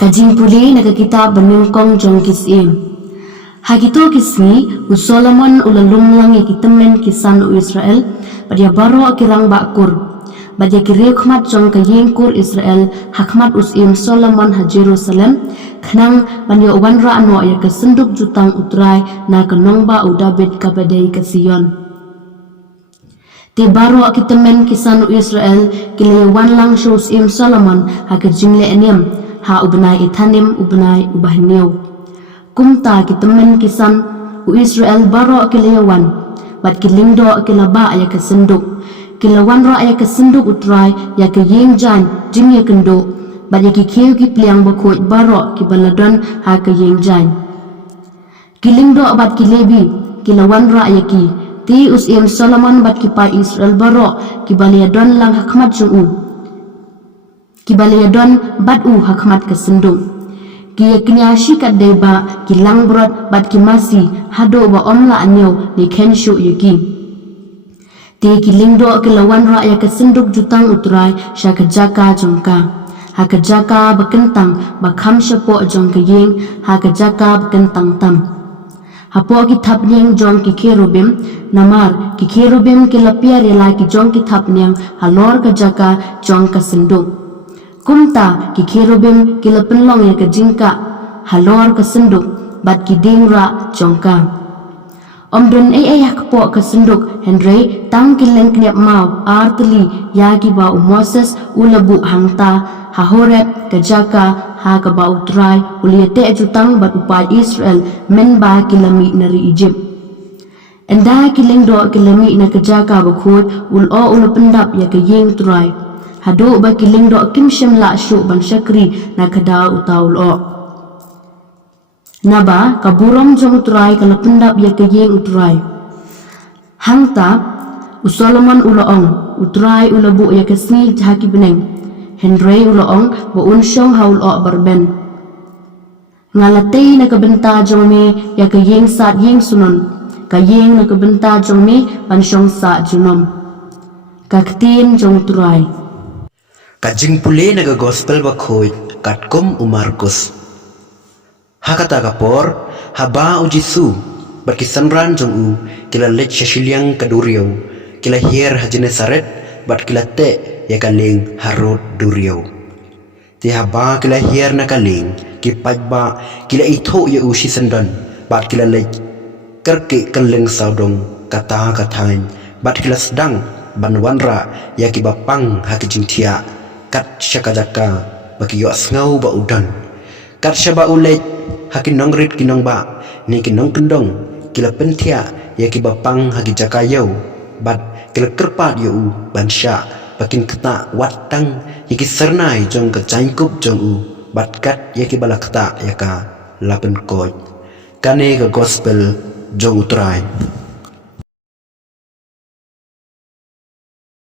Kajing puli nakakita benungkong jong kisim. Hagito kisni u Solomon ulalung langi kitemen kisan u Israel pada baro kirang bakur. Badia kiri khmat jong kayengkur Israel hakmat usim Solomon ha Jerusalem khnang bandia ubanra ano ya kesenduk jutang utrai na kenongba u David kabadai ke Sion. Ti baro kitemen kisan u Israel kile wanlang shus im Solomon ha kejingle enem ha ubnai itanim ubnai ubahniu. Kumta kitemen kisan u Israel baro kilawan bat kilingdo kilaba ya kesenduk kilawan ra ya kesenduk utrai ya ke yengjan jingye kendo bat ya kikiu ki pliang bakoi baro ki baladon ha ke yengjan kilingdo bat kilebi kilawan ra ya ki ti usim Solomon bat kipa Israel baro ki baliadon lang hakmat jungu ki baliadon bat u hakmat kesenduk kia kinyashi kat deba kilang brot bat kimasi hado ba omla anyo ni kenshu yuki ti kilingdo kilawan ra ya kesenduk jutang utrai sya kejaka jongka ha kejaka bekentang bakham syapo jong kayeng ha kejaka bekentang tam hapo kitab nyang jong ki kerubim namar ki kerubim kilapiar ya ki jong kitab nyang halor kejaka jong kesenduk kumta ki kerubim kila penlong ya ke jingka halor ke senduk bat ki dingra jongka omdon ya kepo ke senduk Henry tang kileng kniap mau arteli ya ki ba Moses ulabu hangta ha horeb ke jaka ha ke ba utrai uliate jutang bat upai Israel men ba kilami nari Egypt enda kileng do kilami na ke jaka bakut ul pendap ya ke yeng utrai hado ba kiling do kim shem la shu ban syakri na kada utaul o naba kaburong jong utrai kala pendap ya kayeng utrai hangta u Solomon uloong utrai ulabu ya kesni haki beneng Henry uloong ba unsyong haul o barben ngalatay na kabenta jong me ya kayeng saat yeng sunon kayeng na kabenta jong me pansyong sa junom kaktin jong utrai. Kajing puli naga gospel bakhoi katkom umarkus hakata kapor haba u Jisu berkisanran jong u kila lech shashiliang kaduriau kila hier hajine saret bat kila te ya kaling harut duriau ti haba kila hier na kaling ki pajba kila itho ya u shisandan bat kila lech kerke kaleng saudong kata katain bat kila sedang banwanra ya ki bapang hakijing tia kat syakajaka bagi yo asngau ba udan kat syaba ulet hakin nongrit kinong ba ni kinong kendong kila pentia ya ki bapang hagi jaka yo bat kila kerpat yo bansya bakin keta watang yaki sernai jong ke jaingkup jong u bat kat ya ki balakta ya ka lapen koj kane ke gospel jong utrai.